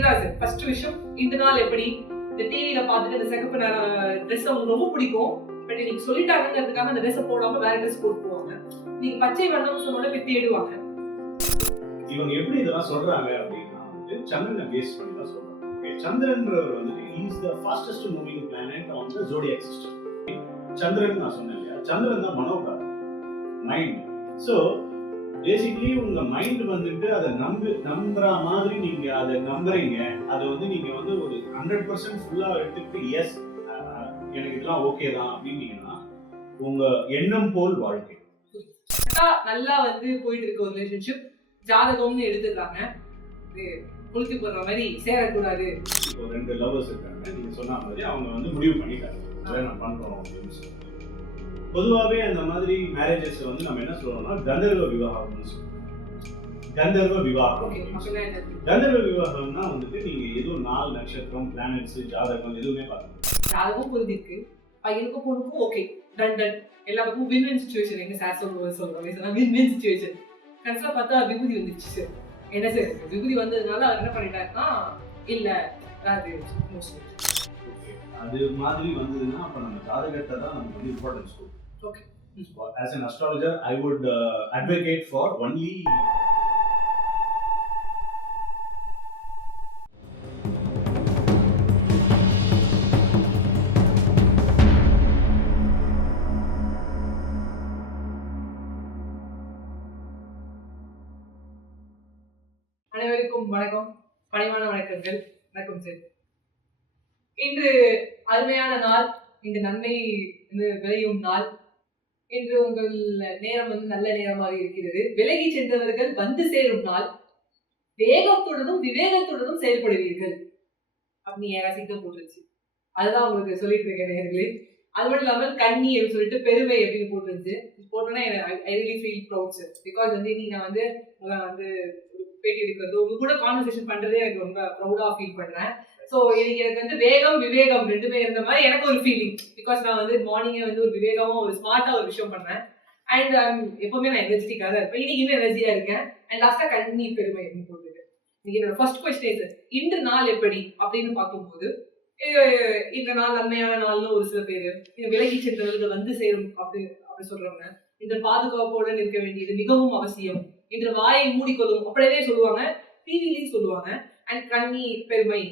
இதுதான் sir first விஷயம். இந்த நாள் எப்படி இந்த டிவியில பார்த்துட்டு அந்த சிகப்பு ட்ரெஸ் அவங்களுக்கு ரொம்ப பிடிக்கும். பட் இன்னைக்கு சொல்லிட்டாங்கிறதுக்காக அந்த ட்ரெஸ் போடாம வேற ட்ரெஸ் போட்டு போவாங்க. நீங்க பச்சை வண்ணம் சொன்னோட போய் தேடுவாங்க. இவங்க எப்படி இதெல்லாம் சொல்றாங்க அப்படின்னா வந்து சந்திரனை பேஸ் பண்ணி தான் சொல்றாங்க. சந்திரன்றவர் வந்துட்டு is the fastest moving planet on the zodiac system. Chandran நான் சொன்னேன் இல்லையா, சந்திரன் தான் மனோகாரன், மைண்ட். ஸோ பேசிக்கலி உங்க மைண்ட் வந்துட்டு அதை நம்புற மாதிரி நீங்க அதை நம்புறீங்க. அதை வந்து நீங்க வந்து ஒரு 100% ஃபுல்லா எடுத்துக்கிட்டு எஸ் எனக்கு இதெல்லாம் ஓகே தான் அப்படின்னீங்கன்னா உங்க எண்ணம் போல் வாழ்க்கை. நல்லா வந்து போயிட்டு இருக்க ஒரு ரிலேஷன்ஷிப் ஜாதகம்னு எடுத்துக்கிறாங்க. குளித்து போடுற மாதிரி சேரக்கூடாது. இப்போ 2 லவ்வர்ஸ் இருக்காங்க, நீங்க சொன்ன மாதிரி அவங்க வந்து முடிவு பண்ணிட்டாங்க நான் பண்றோம் அப்படின்னு சொல்லி. பொதுவாகவே அந்த மாதிரி மேரேஜஸ் வந்து நம்ம என்ன சொல்றோம்னா கந்தர்வ விவாகம்னு சொல்றோம். கந்தர்வ விவாகம். கந்தர்வ விவாகம்னா வந்துட்டு நீங்க எதுவும் நாள் நட்சத்திரம் பிளானட்ஸ் ஜாதகம் எதுவுமே பார்க்கணும். ஜாதகம் புரிஞ்சிருக்கு, பையனுக்கும் பொண்ணுக்கும் ஓகே டன் டன் எல்லா பக்கமும் வின் வின் சிச்சுவேஷன். எங்க சார் சொல்றாங்க வின் வின் சிச்சுவேஷன். கடைசியா பார்த்தா விபூதி வந்துச்சு சார். என்ன சார் விபூதி வந்ததுனால அவர் என்ன பண்ணிட்டாருன்னா இல்ல அது மாதிரி வந்ததுன்னா அப்ப நம்ம ஜாதகத்தை தான் நமக்கு வந்து இம்பார்ட்டன்ஸ் கொடுக்கும். Okay. As an astrologer, I would advocate for only அனைவருக்கும் வணக்கம், பணிவான வணக்கங்கள். வணக்கம் சார். இன்று அருமையான நாள், இன்று நன்மை விளையும் நாள். இன்று உங்கள் நேரம் வந்து நல்ல நேரமாக இருக்கிறது. விலகி சென்றவர்கள் வந்து சேரும் நாள். வேகத்துடனும் விவேகத்துடனும் செயல்படுவீர்கள் அப்படின்னு யாராசிக்க போட்டுருச்சு. அதுதான் உங்களுக்கு சொல்லிட்டு இருக்கேன் நேர்களே. அது மட்டும் இல்லாமல் கண்ணி அப்படின்னு சொல்லிட்டு பெருமை அப்படின்னு போட்டுருச்சு. போட்டோன்னா I really feel proud sir. Because வந்து இன்னைக்கு நான் வந்து பேட்டி எடுக்கிறது உங்க கூட கான்வர்சேஷன் பண்றதே எனக்கு ரொம்ப ப்ரௌடா ஃபீல் பண்றேன். ஸோ இன்னைக்கு எனக்கு வந்து வேகம் விவேகம் ரெண்டுமே இருந்த மாதிரி எனக்கு ஒரு ஃபீலிங். பிகாஸ் நான் வந்து மார்னிங்கே வந்து ஒரு விவேகமா ஒரு ஸ்மார்ட்டா ஒரு விஷயம் பண்ணேன். அண்ட் எப்பவுமே நான் எனர்ஜெட்டிக்காக தான் இருப்பேன். இன்னைக்கு இன்னும் எனர்ஜியா இருக்கேன். அண்ட் லாஸ்டா கண்ணி பெருமை அப்படின்னு போட்டுருக்கு. இன்னைக்கு என்னோட ஃபர்ஸ்ட் கொஸ்டின் சார், இன்று நாள் எப்படி அப்படின்னு பார்க்கும்போது இந்த நாள் நன்மையான நாள்னு ஒரு சில பேர், இந்த விலகி சென்றவர்கள் வந்து சேரும் அப்படி சொல்றவங்க, இந்த பாதுகாப்போடு இருக்க வேண்டியது மிகவும் அவசியம், இன்று வாயை மூடிக்கொள்ளும் அப்படியே சொல்லுவாங்க, டிவிலையும் சொல்லுவாங்க. அண்ட் கண்ணி பெருமை,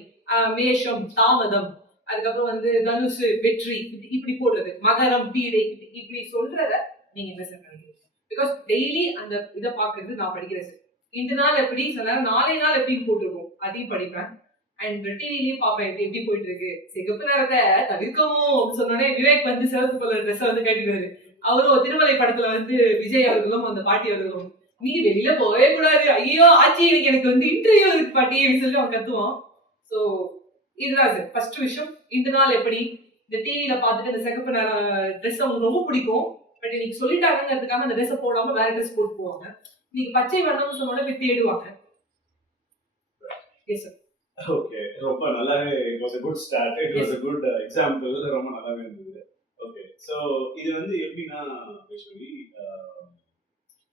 மேஷம் தாமதம், அதுக்கப்புறம் வந்து தனுசு வெற்றி, இப்படி போடுறது, மகரம் பீடை, இப்படி சொல்றத நீங்க என்ன சார் நினைக்கிறீங்க? பிகாஸ் டெய்லி அந்த இதை பாக்குறது நான் படிக்கிறேன் சார். இந்த நாள் எப்படி சில நாளை நாள் எப்படின்னு போட்டிருக்கோம், அதையும் படிப்பேன். அண்ட் டிவிலையும் பார்ப்பேன் எப்படி போயிட்டு இருக்கு. சிகப்பு நேரத்தை தவிர்க்கவும் சொன்னோடனே விவேக் வந்து சிவப்பு கலர் ட்ரெஸ் வந்து கட்டிடுவாரு. அவரும் திருமலை படத்துல வந்து விஜய் அவர்களும் அந்த பாட்டி அவர்களும் நீ வெளியில போகவே கூடாது, ஐயோ ஆச்சி எனக்கு வந்து இன்டர்வியூ இருக்கு பாட்டி அப்படின்னு சொல்லி அவன் கத்துவான். ஸோ இதுதான் சார் ஃபர்ஸ்ட் விஷயம். இந்த நாள் எப்படி இந்த டிவியில பார்த்துட்டு அந்த சிகப்பு ட்ரெஸ் அவங்களுக்கு ரொம்ப பிடிக்கும். பட் இன்னைக்கு சொல்லிட்டாங்கிறதுக்காக அந்த ட்ரெஸ் போடாம வேற ட்ரெஸ் போட்டு போவாங்க. இன்னைக்கு பச்சை வண்ணம் சொன்னோட போய் தேடுவாங்க. Yes sir. ஓகே, ரொம்ப நல்லாவே it was a good start, it was a good example, ரொம்ப நல்லாவே இருந்தது. ஓகே, சோ இது வந்து எப்படின்னா பேசிக்கலி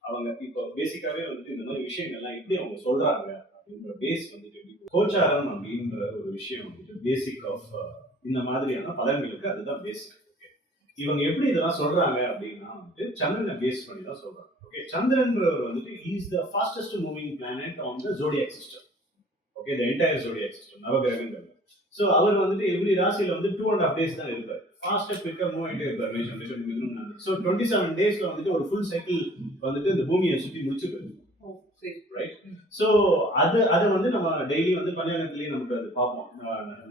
அவங்க இப்போ பேசிக்காவே வந்து இந்த மாதிரி விஷயங்கள்லாம் எப்படி அவங்க சொல்றாங்க அப்படின்ற பேஸ் வந்துட்டு எப்படி கோச்சாரம் அப்படின்ற ஒரு விஷயம் வந்துட்டு பேசிக் ஆஃப் இந்த மாதிரியான பலன்களுக்கு அதுதான் பேசிக். ஓகே, இவங்க எப்படி இதெல்லாம் சொல்றாங்க அப்படின்னா வந்துட்டு சந்திரனை பேஸ் பண்ணி தான் சொல்றாங்க. ஓகே, சந்திரன்றவர் வந்துட்டு is the fastest moving planet on the zodiac system. Okay, the entire zodiac system, நவகிரகங்கள். ஸோ அவர் வந்துட்டு எவ்ரி ராசியில் வந்து 2.5 days தான் இருப்பார். ஃபாஸ்ட்டாக குவிக்காக மூவ் ஆகிட்டே இருப்பார். ஸோ 27 daysல வந்துட்டு ஒரு ஃபுல் சைக்கிள் வந்துட்டு இந்த பூமியை சுற்றி முடிச்சுப்பாரு. ரைட். ஸோ அதை வந்து நம்ம டெய்லி வந்து பஞ்சாங்கத்திலேயே நமக்கு அது பார்ப்போம்.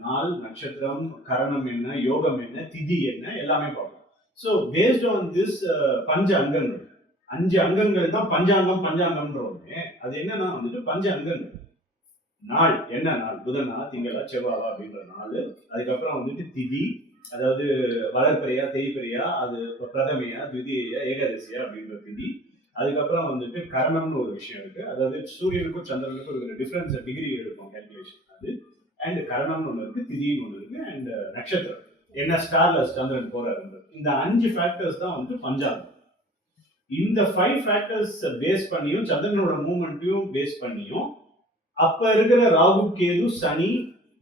நாள் நட்சத்திரம் கரணம் என்ன, யோகம் என்ன, திதி என்ன, எல்லாமே பார்ப்போம். ஸோ பேஸ்ட் ஆன் திஸ் பஞ்ச அங்கங்கள், 5 அங்கங்கள் தான் பஞ்சாங்கம்ன்றோமே. அது என்னன்னா வந்துட்டு பஞ்ச அங்கங்கள். நாள் என்ன நாள், புதனா திங்களா செவ்வாவா அப்படின்ற நாள். அதுக்கப்புறம் வந்துட்டு திதி, அதாவது வளர்பிறையா தேய்பிறையா, அது பிரதமையா துவிதியா ஏகாதசியா அப்படின்ற திதி. அதுக்கப்புறம் வந்துட்டு கரணம்னு ஒரு விஷயம் இருக்கு. அதாவது சூரியனுக்கும் சந்திரனுக்கும் இருக்கிற டிஃபரன்ஸ் டிகிரி எடுக்கும் கால்குலேஷன் அது. அண்ட் கரணம்னு ஒன்று இருக்கு, திதின்னு ஒன்று இருக்கு, அண்ட் நட்சத்திரம் என்ன ஸ்டார்ல சந்திரன் போறாரு. இந்த 5 ஃபேக்டர்ஸ் தான் வந்து பஞ்சாங்கம். இந்த 5 ஃபேக்டர்ஸ் பேஸ் பண்ணியும் சந்திரனோட மூவ்மெண்ட்டையும் பேஸ் பண்ணியும் அப்ப இருக்கிற ராகு கேது சனி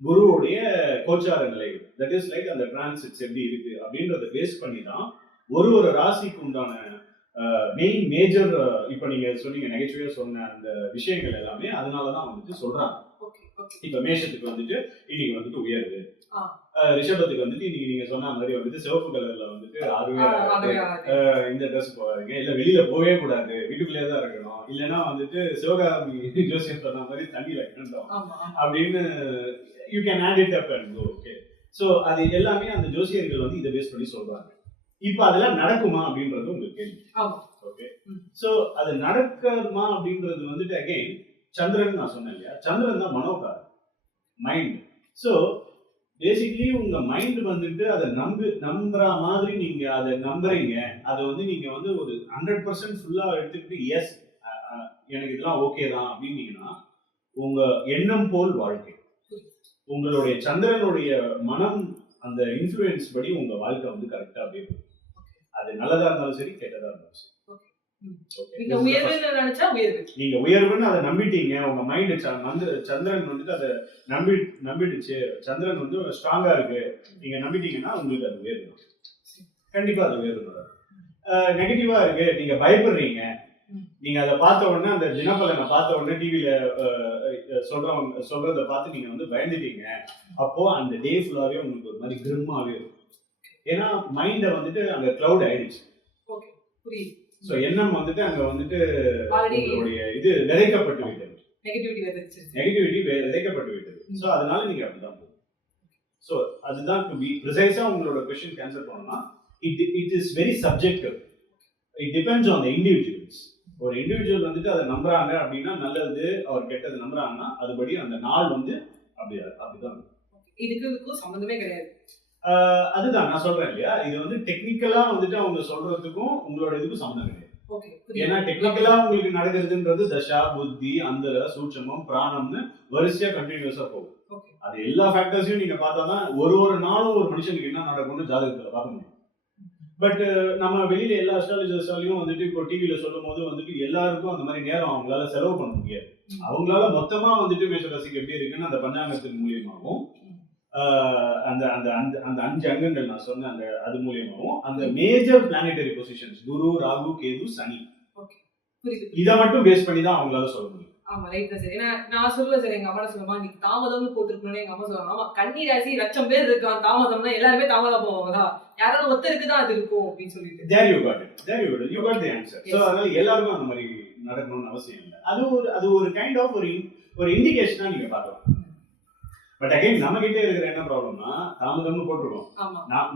குருவுடைய கோச்சார நிலைகள், தட் இஸ் லைக் அந்த டிரான்சிட்ஸ் எப்படி இருக்கு அப்படின்றத பேஸ் பண்ணி தான் ஒரு ஒரு ராசிக்கு உண்டான மெயின் மேஜர், இப்ப நீங்க சொன்னீங்க நகைச்சுவையா சொன்ன அந்த விஷயங்கள் எல்லாமே அதனாலதான் வந்துட்டு சொல்றாங்க. இப்ப மேஷத்துக்கு வந்துட்டு இன்னைக்கு வந்துட்டு உயருது, ரிஷபத்துக்கு வந்துட்டு இன்னைக்கு நீங்க சொன்ன மாதிரி வந்துட்டு சிவப்பு கலர்ல வந்துட்டு இந்த ட்ரெஸ் போகாதீங்க, இல்ல வெளியில போகவே கூடாது, வீட்டுக்குள்ளேயே தான் இருக்கணும், இல்லைன்னா வந்துட்டு சிவகாமி ஜோசியம் சொன்ன மாதிரி தண்ணியில கிடந்தோம் அப்படின்னு you can add it up and go. Okay, so அது எல்லாமே அந்த ஜோசியர்கள் வந்து இதை பேஸ் பண்ணி சொல்றாங்க. இப்ப அதெல்லாம் நடக்குமா அப்படின்றது உங்களுக்கு கேள்வி. ஓகே, சோ அது நடக்குமா அப்படின்றது வந்துட்டு அகைன் சந்திரன் நான் சொன்னேன் இல்லையா, சந்திரன் தான் மனோகாரன், மைண்ட். சோ பேசிக்கலி உங்க மைண்ட் வந்துட்டு அதை நம்புற மாதிரி நீங்க அதை நம்புறீங்க, அதை வந்து நீங்க வந்து ஒரு 100% ஃபுல்லா எடுத்துக்கிட்டு எஸ் எனக்கு இதெல்லாம் ஓகே தான் அப்படின்னீங்கன்னா உங்க எண்ணம் போல் வாழ்க்கை, உங்களுடைய சந்திரனுடைய மனம் அந்த இன்ஃப்ளூயன்ஸ் படி உங்க வாழ்க்கை வந்து கரெக்டா அப்படியே, அது நல்லதா இருந்தாலும் சரி கெட்டதா இருந்தாலும் சரி. நீங்க உயர்வுன்னு அதை நம்பிட்டீங்க, உங்க மைண்ட் சந்திரன் வந்துட்டு அதை நம்பிடுச்சு, சந்திரன் வந்து ஸ்ட்ராங்கா இருக்கு, நீங்க நம்பிட்டீங்கன்னா உங்களுக்கு அது உயர்வு, கண்டிப்பா அது உயர்வு. நெகட்டிவா இருக்கு, நீங்க பயப்படுறீங்க, நீங்க அதை பார்த்த உடனே அந்த தினப்பலனை பார்த்த உடனே டிவியில சொல்றத பார்த்து நீங்க வந்து பயந்துட்டீங்க, அப்போ அந்த டே ஃபுல்லாவே உங்களுக்கு ஒரு மாதிரி கிரிம்மாவே இருக்கும். ஏன்னா மைண்ட வந்துட்டு அங்க கிளவுட் ஆயிடுச்சு. சோ எண்ணம் வந்துட்டு அங்க வந்துட்டு உங்களுடைய இது விதைக்கப்பட்டு விட்டது, நெகட்டிவிட்டி விதைக்கப்பட்டு விட்டது. சோ அதனால நீங்க அப்படிதான் போகும். சோ அதுதான் டு பி ப்ரிசைஸா உங்களோட क्वेश्चन ஆன்சர் பண்ணனும்னா it is very subjective, it depends on the individuals. ஒரு இண்டிவிஜுவல் வந்துட்டு அதை நம்புறாங்க அப்படின்னா நல்லது, அவர் கெட்டது நம்புறாங்கன்னா அதுபடி அந்த நாள் வந்து அப்படிதான். இதுக்கு சம்பந்தமே கிடையாது. அதுதான் நான் சொல்றேன் இல்லையா, இது வந்து டெக்னிக்கலா வந்துட்டு அவங்க சொல்றதுக்கும் உங்களோட இதுக்கும் சம்பந்தம் கிடையாது. ஏன்னா டெக்னிக்கலா உங்களுக்கு நடக்கிறதுன்றது தசா புத்தி அந்தர சூட்சமம் பிராணம்னு வரிசையா கண்டினியூஸா போகும். அது எல்லா ஃபேக்டர்ஸையும் நீங்க பார்த்தாதான் ஒரு நாளும் ஒரு மனுஷனுக்கு என்ன நடக்கும்னு ஜாதகத்துல பார்க்க முடியும். பட் நம்ம வெளியில எல்லா அஸ்ட்ராலஜர்ஸாலையும் வந்துட்டு இப்போ டிவியில சொல்லும் போது வந்துட்டு எல்லாருக்கும் அந்த மாதிரி நேரம் அவங்களால செலவு பண்ண முடியாது. அவங்களால மொத்தமா வந்துட்டு மேஷராசிக்கு எப்படி இருக்குன்னு அந்த பஞ்சாங்கத்தின் மூலியமாகவும் அந்த அந்த அந்த அந்த 5 அங்கங்கள் நான் சொன்ன அந்த அது மூலியமாகவும் அந்த மேஜர் பிளானட்டரி பொசிஷன்ஸ் குரு ராகு கேது சனி இதை மட்டும் பேஸ் பண்ணி தான் அவங்களால சொல்ல முடியும். ஆமா ரைட் தான் சார். ஏன்னா நான் சொல்லுவேன் சார், எங்க அம்மா சொல்லுமா நீ தாமதம்னு போட்டுருக்கணும்னு எங்க அம்மா சொல்லுவாங்க. ஆமா கன்னி ராசி 1,00,000 பேர் இருக்கான், தாமதம்னா எல்லாருமே தாமதம் போவாங்களா, யாராவது ஒருத்தருக்கு தான் அது இருக்கும் அப்படின்னு சொல்லிட்டு there you got the answer. So அதனால எல்லாருக்கும் அந்த மாதிரி நடக்கணும்னு அவசியம் இல்லை. அது ஒரு கைண்ட் ஆஃப் ஒரு இண்டிகேஷனா நீங்க பார்க்கலாம். பட் அகைன் நம்ம கிட்டே இருக்கிற என்ன ப்ராப்ளம்னா தாமதம்னு போட்டிருக்கோம்,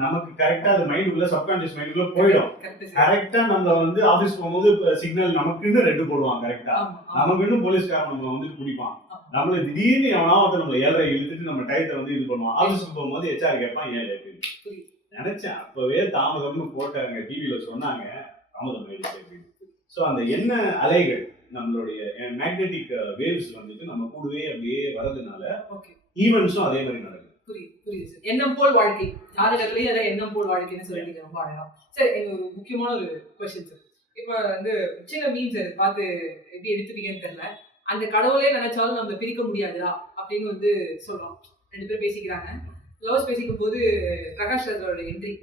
நமக்கு கரெக்டா அது மைண்டுக்குள்ள சப்கான்ஷியஸ் மைண்டுக்குள்ள போயிடும். கரெக்டா நம்ம வந்து ஆபீஸ் போகும்போது சிக்னல் நமக்குன்னு ரெண்டு போடுவான், கரெக்டா நமக்குன்னு போலீஸ்காரன் நம்ம வந்து குடிப்பான், நம்மள திடீர்னு எவனாவது நம்ம 7:30 இழுத்துட்டு நம்ம டயத்தை வந்து இது பண்ணுவோம். ஆபீஸ்க்கு போகும்போது ஹெச்ஆர் கேட்பான் 7 நினைச்சேன் அப்பவே தாமதம்னு போட்டாங்க, டிவியில சொன்னாங்க தாமதம் ஆயிடுச்சு. ஸோ அந்த என்ன அலைகள் நம்மளுடைய மேக்னெட்டிக் வேவ்ஸ் வந்துட்டு நம்ம கூடவே அப்படியே வரதுனால ஈவென்ட்ஸும் அதே மாதிரி நடக்குது. புரியுது சார். எண்ணம் போல் வாழ்க்கை, ஜாதகத்திலேயே அதை எண்ணம் போல் வாழ்க்கைன்னு சொல்லிட்டு ரொம்ப அழகாம் சார். எனக்கு ஒரு முக்கியமான ஒரு கொஸ்டின் சார். இப்போ வந்து சின்ன மீன் சார் பார்த்து எப்படி எடுத்துட்டீங்கன்னு தெரியல, அந்த கடவுளே நினைச்சாலும் நம்ம பிரிக்க முடியாதுடா அப்படின்னு வந்து சொல்றோம். 2 பேரும் பேசிக்கிறாங்க, லவ்ஸ் பேசிக்கும் போது பிரகாஷ் ராஜோட என்ட்ரி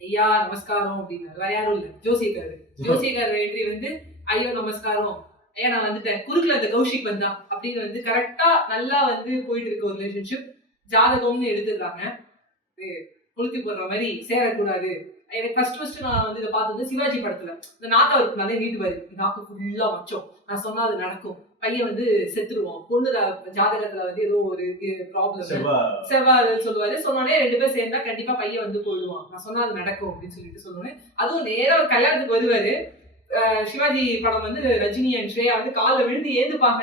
ஐயா நமஸ்காரம் அப்படின்னு, வேற யாரும் இல்லை ஜோசியக்காரர் என்ட்ரி வந்து ஐயோ நமஸ்காரம் ஐயா நான் வந்துட்டேன், குறுக்குல அந்த கௌஷிக் வந்தான் அப்படின்னு வந்து கரெக்டா நல்லா வந்து போயிட்டு இருக்க ஒரு ரிலேஷன்ஷிப் ஜாதகம்னு எடுத்துடுறாங்க. கொளுத்தி போடுற மாதிரி சேரக்கூடாது. எனக்கு ஃபர்ஸ்ட் நான் வந்து இதை பார்த்தது சிவாஜி படத்துல இந்த நாக்கா இருக்கு நல்லா நீட்டுவாரு, நாக்கு ஃபுல்லா வச்சோம் நான் சொன்னா அது நடக்கும், பையன் வந்து செத்துருவோம், பொண்ணு ஜாதகத்துல வந்து ஏதோ ஒரு ப்ராப்ளம் செவ்வாய் சொல்லுவாரு, சொன்னோடனே 2 பேரும் சேர்ந்தா கண்டிப்பா பையன் வந்து போயிடுவான், நான் சொன்னா அது நடக்கும் அப்படின்னு சொல்லிட்டு சொன்னோன்னே அதுவும் நேரம் ஒரு கல்யாணத்துக்கு வருவாரு. சிவாஜி படம் வந்து ரஜினி அண்ட் ஸ்ரேயா வந்து காலில் விழுந்து ஏந்துப்பாங்க,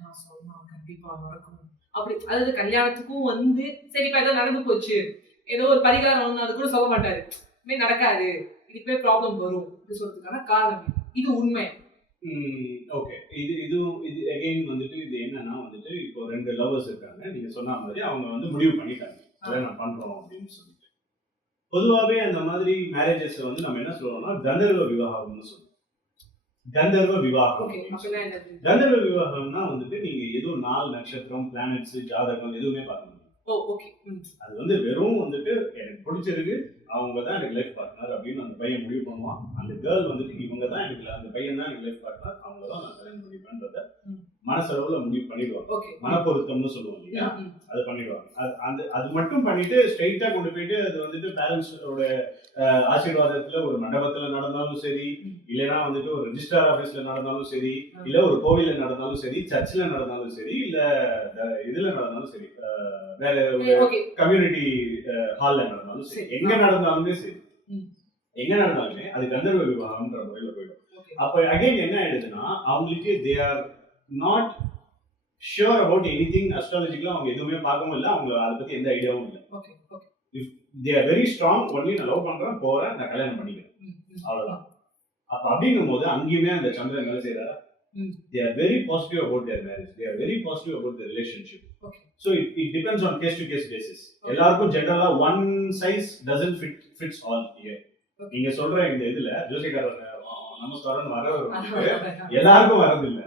நான் சொன்னா கண்டிப்பா நடக்கும் அப்படி. அதாவது கல்யாணத்துக்கும் வந்து சரிப்பா ஏதோ நடந்து போச்சு ஏதோ ஒரு பரிகாரம் அது கூட சொல்ல மாட்டாரு, இதுவே நடக்காது இதுவே ப்ராப்ளம் வரும் அப்படின்னு சொல்றதுக்கான காரணம் இது உண்மை. ஓகே, இது அகைன் வந்துட்டு இது என்னன்னா வந்துட்டு இப்போ 2 லவ்வர்ஸ் இருக்காங்க, நீங்க சொன்ன மாதிரி அவங்க வந்து முடிவு பண்ணிட்டாங்க அதை நான் பண்றோம் அப்படின்னு சொல்லிட்டு. பொதுவாகவே அந்த மாதிரி மேரேஜஸ் வந்து நம்ம என்ன சொல்றோம்னா கந்தர்வ விவாகம்னு சொல்லுவோம். கந்தர்வ விவாகம். ஓகே அப்பனா என்னது? கந்தர்வ விவாகம்னா வந்துட்டு நீங்க எதுவும் நாள், நட்சத்திரம், பிளானட்ஸ், ஜாதகம் எதுவுமே பார்க்க முடியாது. ஓ ஓகே. அது வந்து வெறும் வந்துட்டு எனக்கு பிடிச்சிருக்கு, அவங்க தான் எனக்கு லைஃப் பார்ட்னர் அப்படின்னு அந்த பையன் முடிவு பண்ணுவான். அந்த கேர்ள் வந்துட்டு இவங்க தான் எனக்கு, அந்த பையன் தான் எனக்கு லைஃப் பார்ட்னர், அவங்க தான் நான் கல்யாணம் பண்ணிப்பேன்றத மனசளவுல முடிவு பண்ணிடுவாங்க. ஓகே. மனப்பொருத்தம்னு சொல்லுவாங்க இல்லையா, அது பண்ணிடுவாங்க. அது மட்டும் பண்ணிட்டு ஸ்ட்ரைட்டா கொண்டு போயிட்டு அது வந்துட்டு பேரண்ட்ஸோட ஆசீர்வாதத்துல ஒரு மண்டபத்துல நடந்தாலும் சரி, இல்லைன்னா வந்துட்டு ஒரு ரெஜிஸ்ட்ரார் ஆபீஸ்ல நடந்தாலும் சரி, இல்ல ஒரு கோவில்ல நடந்தாலும் சரி, சர்ச்சில் நடந்தாலும் சரி, இல்ல இதுல நடந்தாலும் சரி, வேற கம்யூனிட்டி ஹால்ல நடந்தாலும் சரி, எங்க நடந்தாலுமே சரி, எங்க நடந்தாலுமே அது கந்தர்வ விவாகம்ன்ற முறையில போயிடும். அப்ப அகைன் என்ன ஆயிடுதுன்னா அவங்களுக்கு they are not sure about anything. அஸ்ட்ராலஜிக்கலா அவங்க எதுவுமே பார்க்கவும் இல்லை, அவங்க அதை பத்தி எந்த ஐடியாவும் இல்லை. If they are very strong, only நான் லவ் பண்றேன், போறேன், நான் கல்யாணம் பண்ணிக்கிறேன், அவ்வளவுதான். அப்ப அப்படிங்கும் போது அங்கேயுமே அந்த சந்திரன் வேலை செய்யறாரா, they are very positive about their marriage, they are very positive about their relationship. So it depends on case to case basis. எல்லாருக்கும் ஜெனரலா one size doesn't fits all here. நீங்க சொல்ற இந்த இதுல ஜோசிகாரர் நமஸ்காரம் வரவர் எல்லாருக்கும் வரது இல்ல.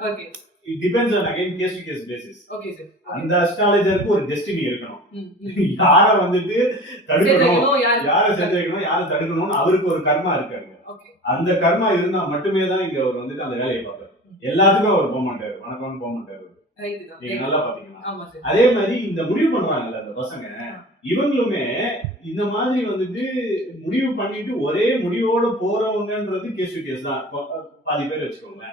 It depends on again case to case basis. Okay sir. அந்த அஸ்ட்ராலஜருக்கு ஒரு டெஸ்டினி இருக்கணும். யார வந்துட்டு தடுக்கணும், யார சேர்த்து வைக்கணும், யார தடுக்கணும்னு அவருக்கு ஒரு கர்மா இருக்காங்க. அந்த கர்மா இருந்தா மட்டுமே தான் இங்க அவர் வந்துட்டு அந்த வேலையை பார்ப்பாரு. எல்லாத்துக்கும் அவர் போக மாட்டாரு, வணக்கம்னு போக மாட்டாரு. நீங்க நல்லா பாத்தீங்கன்னா அதே மாதிரி இந்த முடிவு பண்றாங்கல்ல அந்த பசங்க, இவங்களுமே இந்த மாதிரி வந்துட்டு முடிவு பண்ணிட்டு ஒரே முடிவோட போறவங்கன்றது கேஸ் டு கேஸ் தான். பாதி பேர் வச்சுக்கோங்க.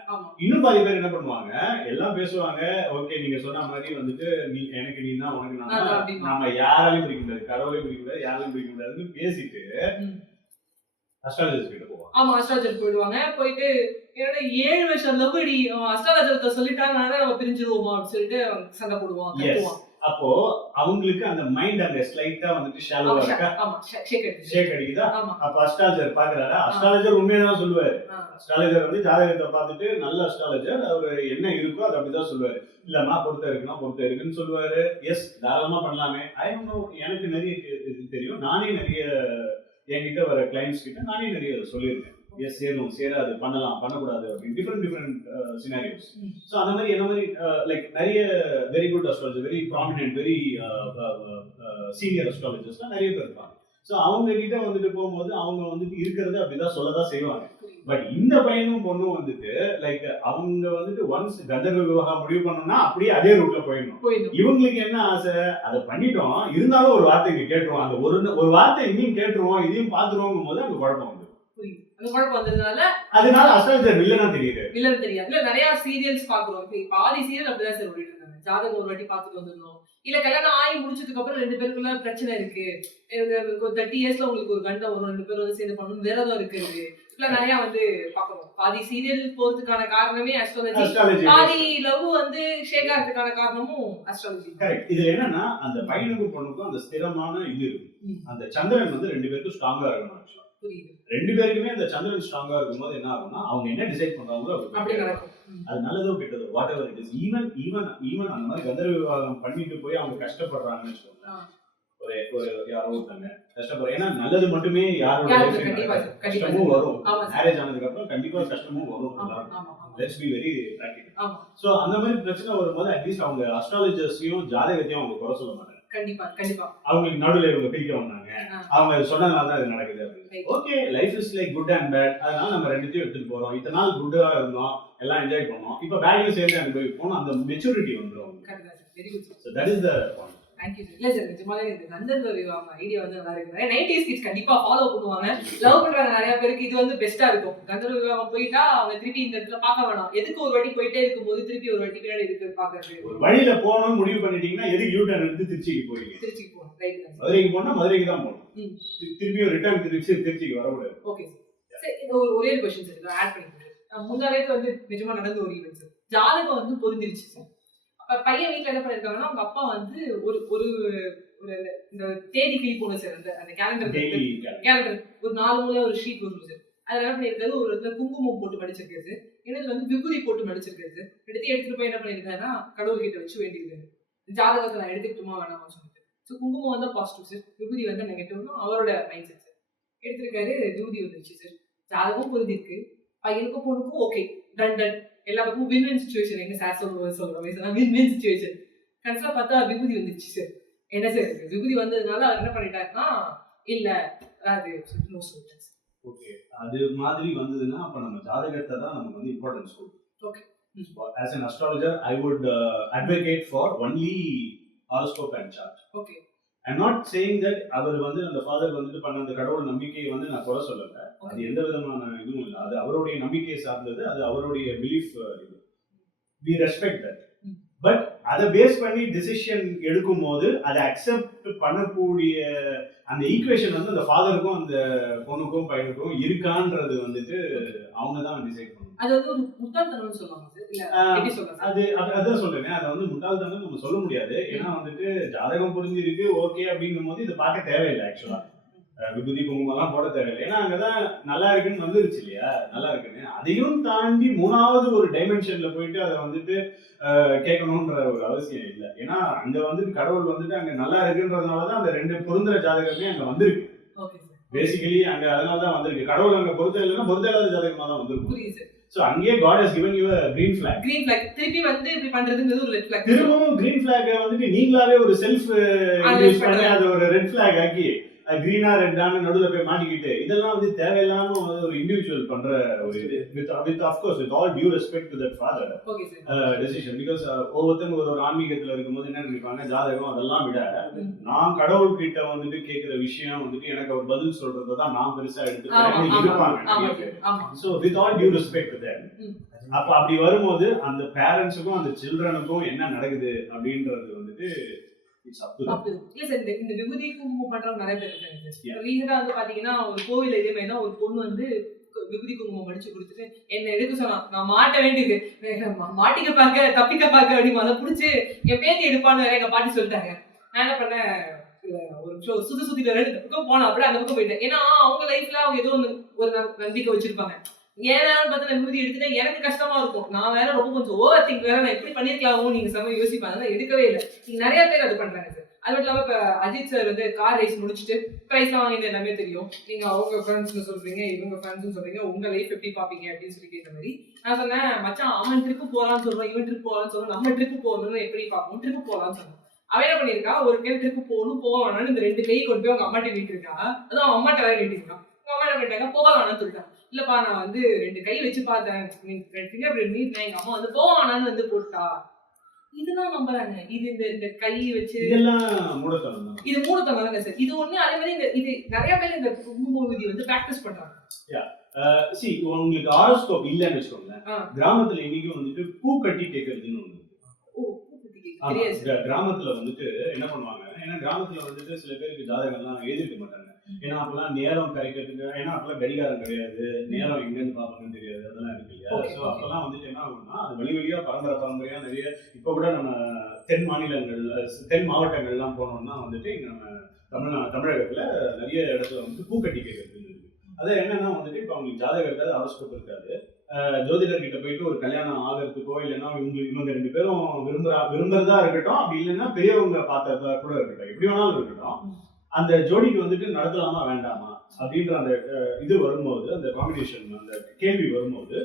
இன்னும் பாதி பேர் என்ன பண்ணுவாங்க, எல்லாம் பேசுவாங்க, ஓகே நீங்க சொன்ன மாதிரி வந்துட்டு நீ எனக்கு நீ தான் உனக்கு நான், நம்ம யாராலையும் பிடிக்க முடியாது, கடவுளையும் பிடிக்க முடியாது, யாராலையும் பிடிக்க முடியாதுன்னு பேசிட்டு அஸ்ட்ராலஜர் கிட்ட போவாங்க. ஆமா அஸ்ட்ராலஜர் போயிடுவாங்க. போயிட்டு என்னோட 7 வருஷம் லவ்டி அஸ்ட்ராலஜர் சொல்லிட்டாங்கனால நம்ம பிரிஞ்சிருவோமா அப்படின்னு சொல்லிட்டு சண்டை போடுவோம், கத்துவோம். அப்போ அவங்களுக்கு அந்த மைண்ட் அந்த ஸ்லைட்டா வந்துட்டு ஷாலோவா இருக்கா, ஆமா ஷேக் அடிக்குதா. அப்ப அஸ்ட்ராலஜர் பாக்குறாரா, அஸ்ட்ராலஜர் உண்மையா தான் சொல்லுவாரு. அஸ்ட்ராலஜர் வந்து ஜாதகத்தை பார்த்துட்டு நல்ல அஸ்ட்ராலஜர் அவர் என்ன இருக்கோ அது அப்படிதான் சொல்லுவாரு. இல்லம்மா பொறுத்த இருக்குன்னு சொல்லுவாரு. எஸ் தாராளமா பண்ணலாமே. ஐ டோன்ட் நோ, எனக்கு நிறைய தெரியும், நானே நிறைய என்கிட்ட வர கிளைண்ட்ஸ் கிட்ட நானே நிறைய சொல்லியிருக்கேன். எஸ் சேரும், சேராது, பண்ணலாம், பண்ணக்கூடாது அப்படின்னு டிஃப்ரெண்ட் சினாரியோஸ். ஸோ அந்த மாதிரி என்ன மாதிரி லைக் நிறைய very good astrologer, very prominent, very senior அஸ்ட்ராலஜர்ஸ்லாம் நிறைய பேர் இருப்பாங்க. ஸோ அவங்க கிட்ட வந்துட்டு போகும்போது அவங்க வந்துட்டு இருக்கிறது அப்படிதான் சொல்லதான் செய்வாங்க. பட் இந்த பையனும் பொண்ணும் வந்துட்டு லைக் அவங்க வந்துட்டு ஒன்ஸ் கந்தர்வ விவாகம் முடிவு பண்ணோம்னா அப்படியே அதே ரூட்ல போயிடணும். இவங்களுக்கு என்ன ஆசை, அதை பண்ணிட்டோம், இருந்தாலும் ஒரு வார்த்தை இங்க கேட்டுருவோம், அந்த ஒரு வார்த்தை இங்கேயும் கேட்டுருவோம், இதையும் பாத்துருவோம் போது அந்த குழப்பம் வந்து அதனால அஸ்ட்ராலஜர் வில்லனா தெரியுது. வில்லன் தெரியாது. இல்ல நிறைய சீரியல்ஸ் பாக்குறோம், பாதி சீரியல் அப்படிதான் சார் ஓடிட்டு இருக்காங்க. ஜாதகம் ஒரு வாட்டி பாத்துட்டு வந்துடணும், இல்ல கல்யாணம் ஆகி முடிச்சதுக்கு அப்புறம் 2 பேருக்குள்ள பிரச்சனை இருக்கு, 30 இயர்ஸ்ல உங்களுக்கு ஒரு கண்டம் வரும், 2 பேரும் வந்து சேர்ந்து பண்ணணும், விரதம் இருக்கு, இப்ப நிறைய வந்து பாக்குறோம். பாதி சீரியல் போறதுக்கான காரணமே அஸ்ட்ராலஜி, பாதி லவ் வந்து ஷேக் ஆகிறதுக்கான காரணமும் அஸ்ட்ராலஜி. கரெக்ட். இதுல என்னன்னா அந்த பையனுக்கும் பொண்ணுக்கும் அந்த ஸ்திரமான இது இருக்கு. அந்த சந்திரன் வந்து 2 பேருக்கும் ஸ்ட்ராங்கா இருக்கணும். புரியுது. 2 பேருக்குமே அந்த சந்திரன் ஸ்ட்ராங்கா இருக்கும்போது என்ன ஆகும்னா அவங்க என்ன டிசைட் பண்றாங்களோ அப்படி நடக்கும். அது நல்லதோ கெட்டதோ what ever it is. Even அந்த மாதிரி கந்தர்வ விவாகம் பண்ணிட்டு போய் அவங்க கஷ்டப்படுறாங்கன்னு சொல்லுவாங்க. ஒரு யாரோ ஒருத்தங்க கஷ்டப்படுற, ஏன்னா நல்லது மட்டுமே யாரோட கஷ்டமும் வரும். மேரேஜ் ஆனதுக்கு அப்புறம் கண்டிப்பா கஷ்டமும் வரும். Let's be very practical. So அந்த மாதிரி பிரச்சனை வரும்போது அட்லீஸ்ட் அவங்க அஸ்ட்ராலஜர்ஸையும் ஜாதகத்தையும் அவங்க குறை சொல்ல மாட்டாங்க. கண்டிப்பா அவங்களுக்கு நடுவில் இவங்க பிரிக்க வந்தாங்க, அவங்க சொன்னதுனால தான் இது நடக்குது. Okay, life is like good and bad, அதனால நம்ம ரெண்டுத்தையும் எடுத்துட்டு போறோம். இத்தனை நாள் குட்டா இருந்தோம், எல்லாம் என்ஜாய் பண்ணோம், இப்போ பேடையும் சேர்ந்து அனுபவிப்போம். அந்த மெச்சூரிட்டி வந்துடும். That is the point. Thank you sir. இல்ல சார் நிஜமாலே இந்த கந்தர்வ விவாகம் ஐடியா வந்து நல்லா இருக்கு. 90s கிட்ஸ் கண்டிப்பா ஃபாலோ பண்ணுவாங்க. லவ் பண்றாங்க நிறைய பேருக்கு இது வந்து பெஸ்டா இருக்கும். கந்தர்வ விவாகம் போயிட்டா அவங்க திருப்பி இந்த இடத்துல பார்க்க வேணாம். எதுக்கு ஒரு வாட்டி போயிட்டே இருக்கும்போது திருப்பி ஒரு வாட்டி பின்னாடி இருக்கு பாக்குறது. ஒரு வழியில போகணும் முடிவு பண்ணிட்டீங்கன்னா எதுக்கு யூ டர்ன் எடுத்து திருச்சிக்கு போறீங்க? திருச்சிக்கு போகணும். ரைட். மதுரைக்கு போனா மதுரைக்கு தான் போகணும். திருப்பியும் ரிட்டர்ன் திருச்சிக்கு வரக்கூடாது. Okay sir. சரி, ஒரே ஒரு क्वेश्चन சார் ஆட் பண்ணிக்கிறேன். முன்னாடியே வந்து நிஜமா நடந்த ஒரு ஈவென்ட் சார். ஜாதகம் வந்து பொருந்திருச்சு சார். பையன் வீட்டுல என்ன பண்ணிருக்காங்கன்னா அவங்க அப்பா வந்து ஒரு ஒரு இந்த தேதி கிளிப் போன சார், அந்த கேலண்டர் ஒரு 4 மூலையா ஒரு ஷீட் வரும் சார். அதுல என்ன பண்ணிருக்காரு, ஒரு இடத்துல குங்குமம் போட்டு மடிச்சிருக்காரு, இன்னொரு வந்து விபூதி போட்டு மடிச்சிருக்காரு சார். எடுத்துட்டு போய் என்ன பண்ணிருக்காருன்னா கடவுள் கிட்ட வச்சு வேண்டியிருக்காரு, ஜாதகத்தை நான் எடுத்துக்கிட்டுமா வேணாமா சொல்லிட்டு. ஸோ குங்குமம் வந்து பாசிட்டிவ் சார், விபூதி வந்து நெகட்டிவ்னு அவரோட மைண்ட் செட் சார். எடுத்திருக்காரு, விபூதி வந்துருச்சு சார். ஜாதகம் பொருந்திருக்கு, பையனுக்கும் பொண்ணுக்கும் ஓகே, டன் டன் எல்லா பக்கமும் வின் வின் சுச்சுவேஷன். எங்க சார் சொல்ற வயசுலாம் வின் வின் சுச்சுவேஷன். கடைசியா பார்த்தா விபூதி வந்துச்சு சார். என்ன சார் விபூதி வந்ததுனால அவர் என்ன பண்ணிட்டாருன்னா, இல்ல அது நோ சொல்லிட்டாரு. ஓகே, அது மாதிரி வந்ததுன்னா அப்ப நம்ம ஜாதகத்தை தான் நமக்கு வந்து இம்பார்ட்டன்ஸ் கொடுக்கும். Okay. As an astrologer, I would advocate for only horoscope and chart. Okay. I'm not saying that அவர் வந்து அந்த ஃபாதர் வந்துட்டு பண்ண அந்த கடவுள் நம்பிக்கையை வந்து நான் குறை சொல்லல. அது எந்த விதமான இதுவும் இல்லை. அது அவருடைய நம்பிக்கையை சார்ந்தது, அது அவருடைய belief. We respect that. But அதை பேஸ் பண்ணி டிசிஷன் எடுக்கும் போது அதை அக்செப்ட் பண்ணக்கூடிய அந்த ஈக்குவேஷன் வந்து அந்த ஃபாதருக்கும் அந்த பொண்ணுக்கும் பையனுக்கும் இருக்கான்றது வந்துட்டு அவங்க தான் டிசைட் பண்ணுவாங்க. அது வந்து ஒரு முட்டாள்தனம்னு சொல்லுவாங்க சார். இல்ல எப்படி சொல்றாங்க? அதான் சொல்றேன். அதை வந்து முட்டாள்தனம் நம்ம சொல்ல முடியாது. ஏன்னா வந்துட்டு ஜாதகம் புரிஞ்சிருக்கு ஓகே அப்படிங்கும் போது இது பார்க்க தேவையில்லை. ஆக்சுவலா விபூதி குங்குமம் எல்லாம் போட தேவையில்லை. ஏன்னா அங்கதான் நல்லா இருக்குன்னு வந்துருச்சு இல்லையா, நல்லா இருக்குன்னு. அதையும் தாண்டி மூணாவது ஒரு டைமென்ஷன்ல போயிட்டு அதை வந்துட்டு கேட்கணும்ன்ற ஒரு அவசியம் இல்லை. ஏன்னா அங்க வந்துட்டு கடவுள் வந்துட்டு அங்க நல்லா இருக்குன்றதுனாலதான் அந்த ரெண்டு பொருந்துற ஜாதகமே அங்க வந்திருக்கு. பேசிக்கலி அங்க அதனாலதான் வந்திருக்கு. கடவுள் அங்க பொருத்த இல்லைன்னா பொருத்த இல்லாத ஜாதகமா தான் வந்திருக்கு. So அங்கேயே God has given you a green flag. Green flag திருப்பி வந்து இப்படி பண்றதுங்கிறது ஒரு ரெட் flag. திரும்பவும் green flag வந்துட்டு நீங்களாவே ஒரு செல்ஃப் இன்ட்ரோடியூஸ் பண்ணி அது ஒரு ரெட் flag ஆக்கி கிரீனா ரெட்டான நடுவுல போய் மாட்டிக்கிட்டு இதெல்லாம் வந்து தேவையில்லாம ஒரு இண்டிவிஜுவல் பண்ற ஒரு இது. With of course with all due respect to that father decision. Because ஒவ்வொருத்தங்க ஒரு ஆன்மீகத்துல இருக்கும்போது என்ன நினைப்பாங்க, ஜாதகம் அதெல்லாம் விட நான் கடவுள் கிட்ட வந்துட்டு கேட்கிற விஷயம் வந்துட்டு எனக்கு ஒரு பதில் சொல்றதான் நான் பெருசா எடுத்துக்கிறேன் இருப்பாங்க. So with all due respect to that. அப்ப அப்படி வரும்போது அந்த பேரண்ட்ஸுக்கும் அந்த சில்ட்ரனுக்கும் என்ன நடக்குது அப்படின்றது வந்துட்டு இந்த விபூதி குங்குமம் பண்றவங்க நிறைய பேர் இருக்காங்க. ரீசெண்டா வந்து பாத்தீங்கன்னா ஒரு கோவில் இதே மாதிரி தான் ஒரு பொண்ணு வந்து விபூதி குங்குமம் படிச்சு கொடுத்துட்டு என்ன எடுக்க சொன்னா, நான் மாட்ட வேண்டியது மாட்டிக்க பாக்க தப்பிக்க பாக்க அப்படின்னு அதை புடிச்சு என் பேத்தி எடுப்பான்னு வேற எங்க பாட்டி சொல்லிட்டாங்க. நான் என்ன பண்ணேன், ஒரு சுத்தி சுத்திட்டு ரெண்டு பக்கம் போனா அப்படியே அந்த பக்கம் போயிட்டேன். ஏன்னா அவங்க லைஃப்ல அவங்க ஏதோ ஒரு நம்பிக்கை வச்சிருப்பாங்க. ஏனாலும் பார்த்து நான் விபூதி எடுத்துட்டா எனக்கு கஷ்டமா இருக்கும். நான் வேற ரொம்ப கொஞ்சம் ஓவர் திங்க் வேற, நான் எப்படி பண்ணிருக்கலாமோ நீங்க சமயம் யோசிப்பாங்க. அதெல்லாம் எடுக்கவே இல்லை. நீங்க நிறைய பேர் அது பண்றாங்க சார். அது மட்டும் இல்லாம இப்ப அஜித் சார் வந்து கார் ரேஸ் முடிச்சுட்டு பிரைஸ் எல்லாம் வாங்கினது எல்லாமே தெரியும். நீங்க அவங்க ஃப்ரெண்ட்ஸ் சொல்றீங்க, இவங்க ஃப்ரெண்ட்ஸ் சொல்றீங்க, உங்க லைஃப் எப்படி பாப்பீங்க அப்படின்னு சொல்லி கேட்ட மாதிரி நான் சொன்னேன், மச்சான் அவன் ட்ரிப்பு போலான்னு சொல்றான், இவன் ட்ரிப் போலான்னு சொல்றான், நம்ம ட்ரிப்பு போகணும்னு எப்படி பார்ப்போம், ட்ரிப்பு போலான்னு சொன்னோம். அவன் என்ன பண்ணிருக்கா, ஒரு கையில் ட்ரிப்பு போகணும் போக வேணாம்னு இந்த ரெண்டு கை கொண்டு போய் அவங்க அம்மாட்ட நீட்டிருக்கா. அதான் அவங்க அம்மாட்ட வேலை நீட்டிருக்கான். அவங்க அம்மா என்ன பண்ணிட்டாங்க, போக வேணாம்னு சொல்லிட்டான். இல்லப்பா நான் வந்து ரெண்டு கை வச்சு பார்த்தேன், ஃபிங்கர் பிரிண்ட் நீட்னேன், எங்க அம்மா வந்து போவானான்னு வந்து போட்டா. இதெல்லாம் நம்புறாங்க. இது இந்த கை வச்சு இதெல்லாம் மூடத்தனம் தான். இது மூடத்தனம் தானே சார். இது ஒண்ணு. அதே மாதிரி இது நிறைய பேர் இந்த குங்கும விதி வந்து பிராக்டிஸ் பண்றாங்க. உங்களுக்கு ஹாரோஸ்கோப் இல்லன்னு வச்சுக்கோங்களேன், கிராமத்துல இன்னைக்கும் வந்துட்டு பூ கட்டி கேட்கறதுன்னு ஒண்ணு. கிராமத்துல வந்துட்டு என்ன பண்ணுவாங்க, ஏன்னா கிராமத்துல வந்துட்டு சில பேருக்கு ஜாதகம்லாம் எழுதிருக்க மாட்டாங்க. ஏன்னா அப்பெல்லாம் நேரம் கரைக்கிறதுக்கு, ஏன்னா அப்பெல்லாம் கடிகாரம் கிடையாது, நேரம் எங்க இருந்து பாப்பாங்கன்னு தெரியாது, அதெல்லாம் இருக்கு இல்லையா. ஸோ அப்பெல்லாம் வந்துட்டு என்ன ஆகும்னா, அது வழி வழியா பரம்பரையா நிறைய, இப்ப கூட நம்ம தென் மாநிலங்கள் தென் மாவட்டங்கள்லாம் போனோம்னா வந்துட்டு இங்க நம்ம தமிழகத்துல நிறைய இடத்துல வந்து பூக்கட்டி கேட்கறது இருக்கு. அது என்னன்னா வந்துட்டு இப்ப அவங்களுக்கு ஜாதகம் இருக்காது, ஹாரோஸ்கோப் இருக்காது, ஜோதிடர் கிட்ட போயிட்டு ஒரு கல்யாணம் ஆகிறதுக்கோ இல்லைன்னா இவங்க ரெண்டு பேரும் விரும்புறதா இருக்கட்டும், அப்படி இல்லைன்னா பெரியவங்க பார்த்ததா கூட இருக்கட்டும், எப்படி வேணாலும் இருக்கட்டும், அந்த ஜோடிக்கு வந்துட்டு நடத்தலாமா வேண்டாமா அப்படின்ற அந்த இது வரும்போது, அந்த காம்பினேஷன் அந்த கேள்வி வரும்போது